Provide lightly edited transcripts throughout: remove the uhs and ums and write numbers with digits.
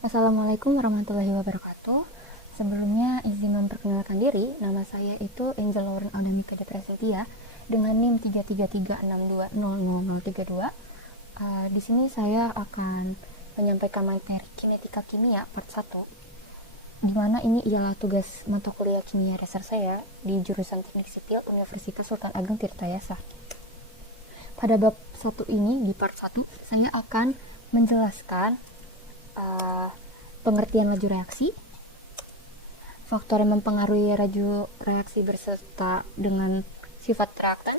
Assalamualaikum warahmatullahi wabarakatuh. Sebelumnya izin memperkenalkan diri, nama saya itu Angel Lauren Aldamika Depresetia dengan NIM 33362000032. Di sini saya akan menyampaikan materi kinetika kimia part 1, di mana ini ialah tugas mata kuliah kimia dasar saya di jurusan Teknik Sipil Universitas Sultan Ageng Tirtayasa. Pada bab 1 ini, di part 1, saya akan menjelaskan pengertian laju reaksi, faktor yang mempengaruhi laju reaksi berserta dengan sifat reaktan,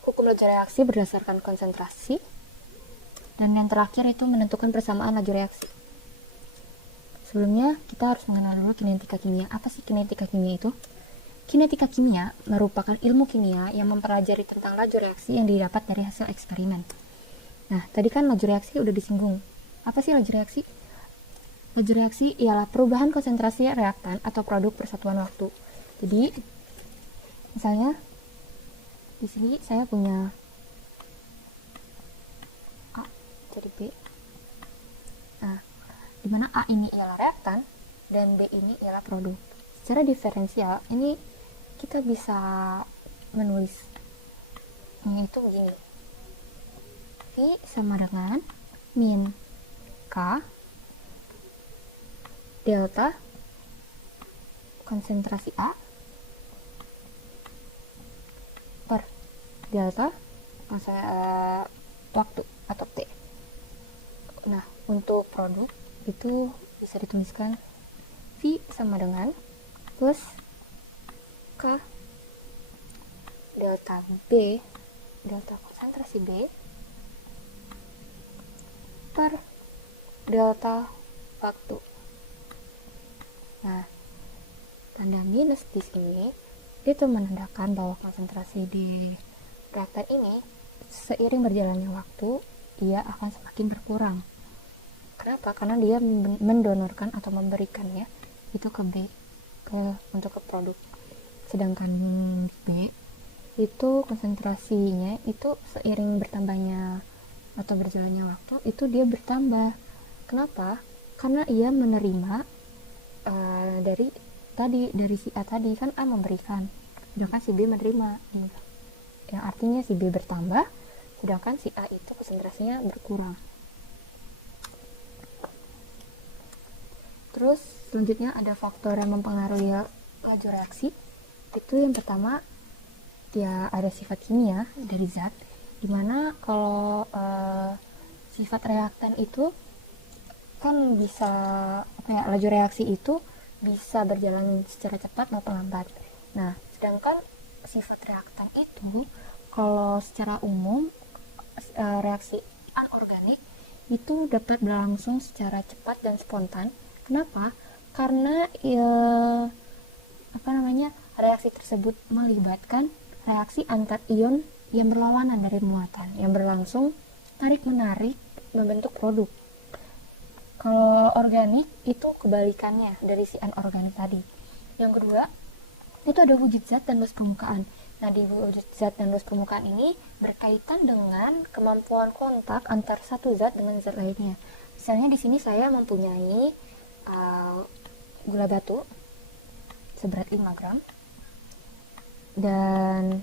hukum laju reaksi berdasarkan konsentrasi, dan yang terakhir itu menentukan persamaan laju reaksi. Sebelumnya, kita harus mengenal dulu kinetika kimia. Apa sih kinetika kimia itu? Kinetika kimia merupakan ilmu kimia yang mempelajari tentang laju reaksi yang didapat dari hasil eksperimen. Nah, tadi kan laju reaksi udah disinggung. Apa sih laju reaksi? Laju reaksi ialah perubahan konsentrasi reaktan atau produk persatuan waktu. Jadi, misalnya di sini saya punya A jadi B. Nah, di mana A ini ialah reaktan dan B ini ialah produk. Secara diferensial, ini kita bisa menulis itu begini. V sama dengan min K delta konsentrasi A per delta waktu atau T. Nah, untuk produk itu bisa dituliskan V sama dengan plus K delta B, delta konsentrasi B per delta waktu. Nah, tanda minus di sini itu menandakan bahwa konsentrasi di reaktan ini seiring berjalannya waktu ia akan semakin berkurang. Kenapa? Karena dia mendonorkan atau memberikannya itu ke B, untuk ke produk. Sedangkan B itu konsentrasinya itu seiring bertambahnya atau berjalannya waktu itu dia bertambah. Kenapa? Karena ia menerima dari si A tadi, kan A memberikan, sedangkan si B menerima, yang artinya si B bertambah sedangkan si A itu konsentrasinya berkurang. Terus selanjutnya ada faktor yang mempengaruhi laju reaksi. Itu yang pertama, dia ada sifat kimia dari zat, dimana kalau sifat reaktan itu kan bisa laju reaksi itu bisa berjalan secara cepat maupun lambat. Nah, sedangkan sifat reaktan itu kalau secara umum reaksi anorganik itu dapat berlangsung secara cepat dan spontan. Kenapa? Karena reaksi tersebut melibatkan reaksi antar ion yang berlawanan dari muatan yang berlangsung tarik-menarik membentuk produk. Kalau organik itu kebalikannya dari si anorganik tadi. Yang kedua, itu ada wujud zat dan luas permukaan. Nah, di wujud zat dan luas permukaan ini berkaitan dengan kemampuan kontak antar satu zat dengan zat lainnya. Misalnya di sini saya mempunyai gula batu seberat 5 gram dan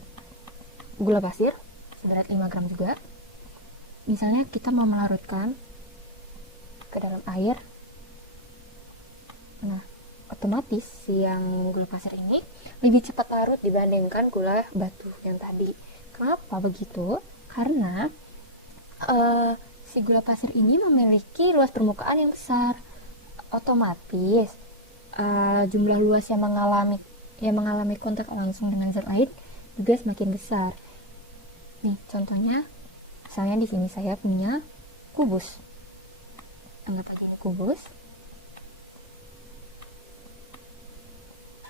gula pasir seberat 5 gram juga. Misalnya kita mau melarutkan ke dalam air. Nah, otomatis yang gula pasir ini lebih cepat larut dibandingkan gula batu yang tadi. Kenapa begitu? Karena si gula pasir ini memiliki luas permukaan yang besar. Otomatis jumlah luas yang mengalami kontak langsung dengan zat lain juga semakin besar. Nih, contohnya, misalnya di sini saya punya kubus. Anggap aja ini kubus.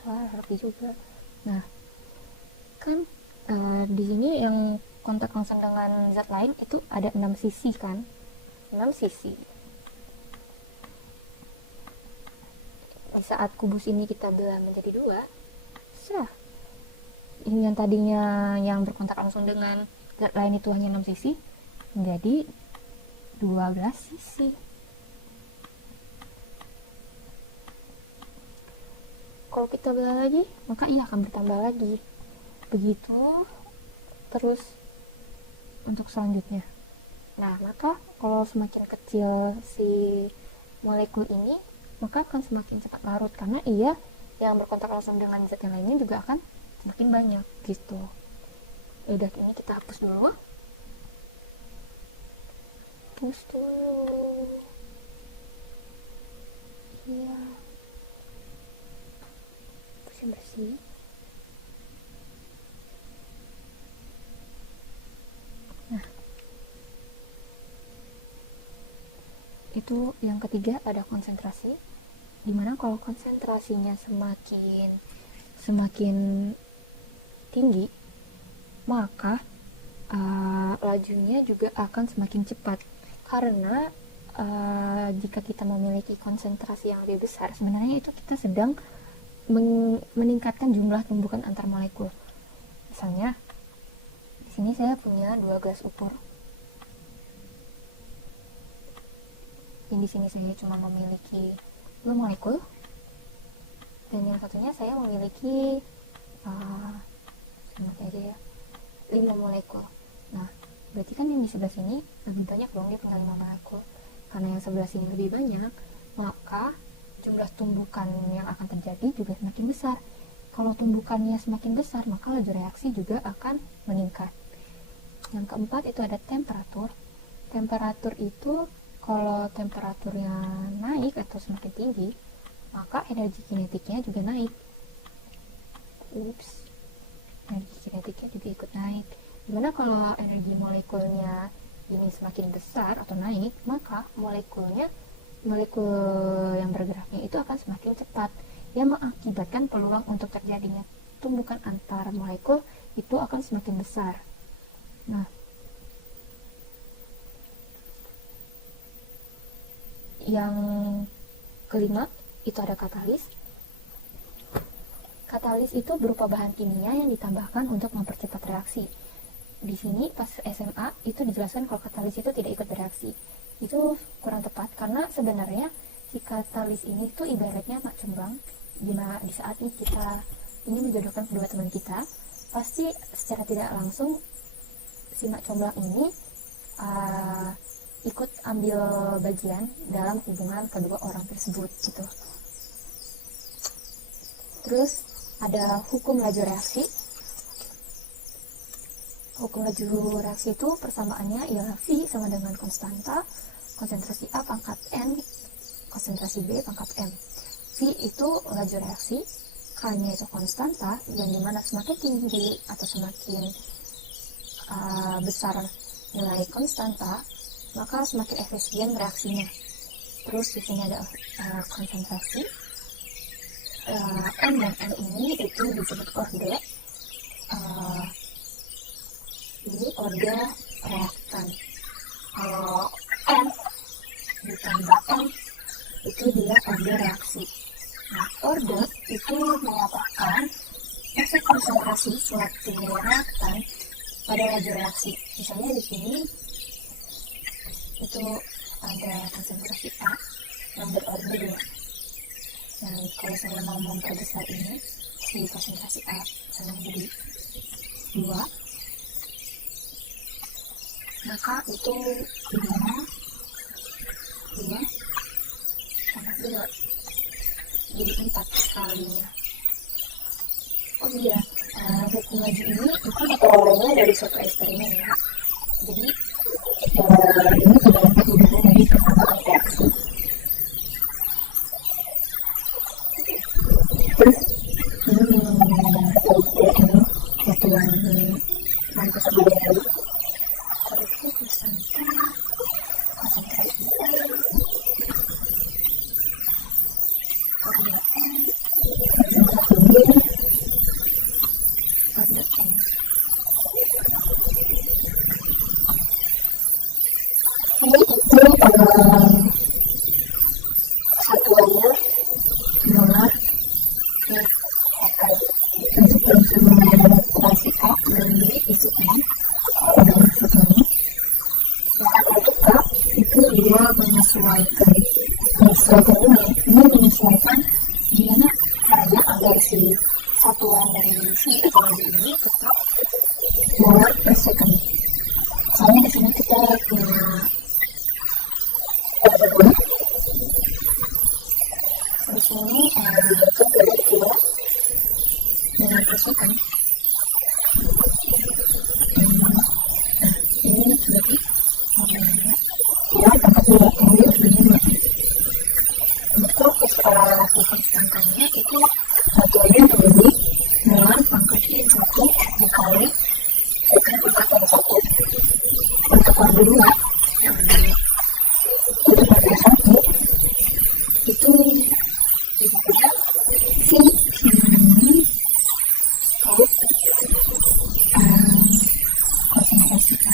Wah, rapi juga. Nah, kan di sini yang kontak langsung dengan zat lain itu ada 6 sisi kan? 6 sisi. Di saat kubus ini kita belah menjadi 2, ini yang tadinya yang berkontak langsung dengan zat lain itu hanya 6 sisi menjadi 12 sisi. Kalau kita belah lagi, maka ia akan bertambah lagi. Begitu terus untuk selanjutnya. Nah, maka kalau semakin kecil si molekul ini, maka akan semakin cepat larut karena ia yang berkontak langsung dengan zat yang lainnya juga akan semakin banyak gitu. Udah, ini kita hapus dulu. Hapus dulu. Iya. Bersih. Nah, itu yang ketiga ada konsentrasi, dimana kalau konsentrasinya semakin tinggi, maka lajunya juga akan semakin cepat karena jika kita memiliki konsentrasi yang lebih besar, sebenarnya itu kita sedang meningkatkan jumlah tumbukan antar molekul. Misalnya di sini saya punya 2 gelas ukur. Yang di sini saya cuma memiliki 2 molekul, dan yang satunya saya memiliki sama aja ya, 5 molekul. Nah, berarti kan yang di sebelah sini lebih banyak dong, dia punya 5 molekul. Karena yang sebelah sini lebih banyak, maka jumlah tumbukan yang akan terjadi juga semakin besar. Kalau tumbukannya semakin besar, maka laju reaksi juga akan meningkat. Yang keempat itu ada temperatur. Temperatur itu kalau temperaturnya naik atau semakin tinggi, maka energi kinetiknya juga naik. Energi kinetiknya juga ikut naik. Dimana kalau energi molekulnya ini semakin besar atau naik, maka molekul yang bergeraknya itu akan semakin cepat, yang mengakibatkan peluang untuk terjadinya tumbukan antar molekul itu akan semakin besar. Nah, yang kelima itu ada katalis. Katalis itu berupa bahan kimia yang ditambahkan untuk mempercepat reaksi. Di sini pas SMA itu dijelaskan kalau katalis itu tidak ikut bereaksi. Itu kurang tepat karena sebenarnya si katalis ini tuh ibaratnya mak comblang, dimana di saat ini kita ini menjodohkan kedua teman kita, pasti secara tidak langsung si mak comblang ini ikut ambil bagian dalam hubungan kedua orang tersebut gitu. Terus ada hukum laju reaksi. Hukum laju reaksi itu persamaannya ialah V sama dengan konstanta konsentrasi A pangkat N, konsentrasi B pangkat M. V itu laju reaksi, K-nya itu konstanta, dan dimana semakin tinggi atau semakin besar nilai konstanta, maka semakin efisien reaksinya. Terus di sini ada konsentrasi. M dan N ini itu disebut orde. Ini orde reaktan. Kalau M ditambah M itu dia orde reaksi. Nah, orde itu menyatakan efek konsentrasi suatu reaktan pada laju reaksi. Misalnya di sini itu ada konsentrasi A yang berorde 2. Dan kalau saya mau memperbesar ini, si konsentrasi A sama jadi 2, maka itu 2 sama 2 jadi 4 kalinya. Oh iya, hukum laju ini itu diperolehnya dari suatu eksperimen ya. Jadi ini adalah perhitungan dari persamaan reaksi. Terus ini ini satuan dari persamaan tadi. Terus konsentrasi satuannya nomor untuk konsentrasi A dan B itu M dengan satuannya. Sedangkan untuk K itu dia menyesuaikan ini menyesuaikan gimana caranya agar tadi ini tetap watt per second. Soalnya di sini kita punya di sini itu dari kilo dengan per second. Ini berarti untuk konstantannya itu satuannya dari dengan pangkat satu dikali second pangkat yang satu. Untuk yang kedua yang itu pada satu itu disebutnya V kalau kosnya fisika.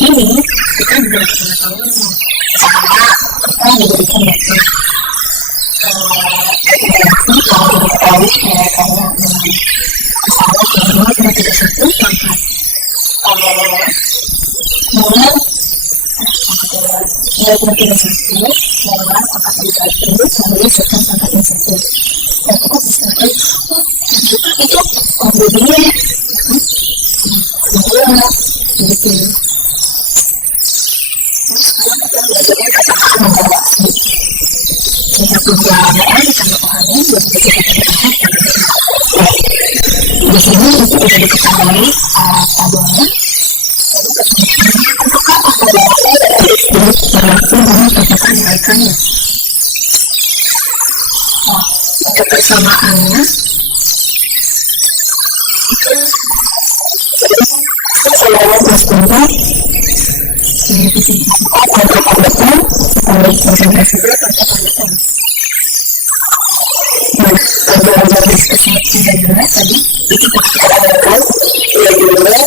Ini kita juga bisa tahu kita diberikan waktu kalau kita tahu kayak misalnya kedua kita 31 pangkat mulai kita 31 mulai pangkat 31 sampai sekarang pangkat 1 dan kita bisa tahu itu ambilnya begitu. Di sini itu sudah diketahui tabungan. Untuk persamaannya itu selama bersekolah tadi itu kita adakan reguler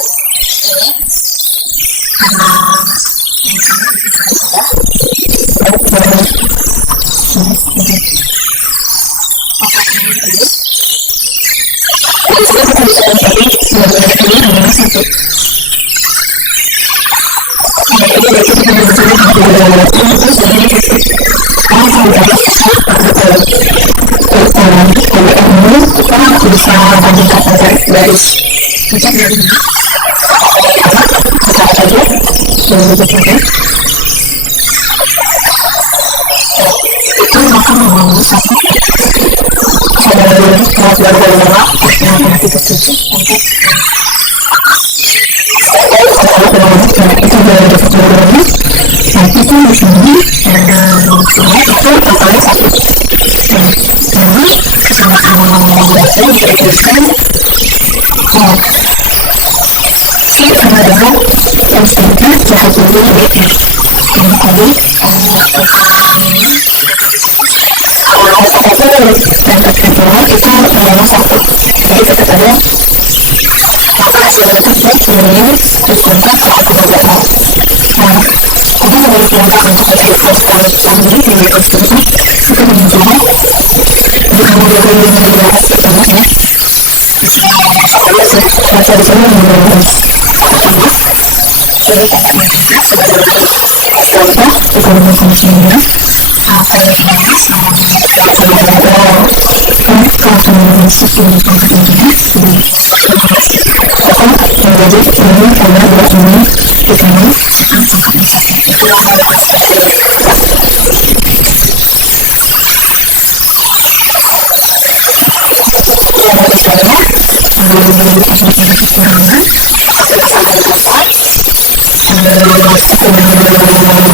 bisa bandingkan dari kita dari itu maka membangun satu nanti ketujuh untuk itu dari nanti itu di sini ada itu totalnya satu. Nah, kesamaan biasa diteruskan si sama dengan konstantan satu dua tadi dan kedua kita membangun satu jadi tetap ada maka hasilnya itu sebenarnya konstantan satu dua. Nah, kita harus melakukan seperti konstan tadi dari konstantan itu menunjukkan bukan berbeda dengan hasil sama ya. Masa di sini menurunkan jadi katakan kita sebagai konstantan itu dengan fungsinya apa yang kita sama kalau kemudian sistem pengkajian menjadi ini karena dua ini ditambah sekarang pangkatnya satu itulah yang bagi saya apabila kekurangan silakan berkata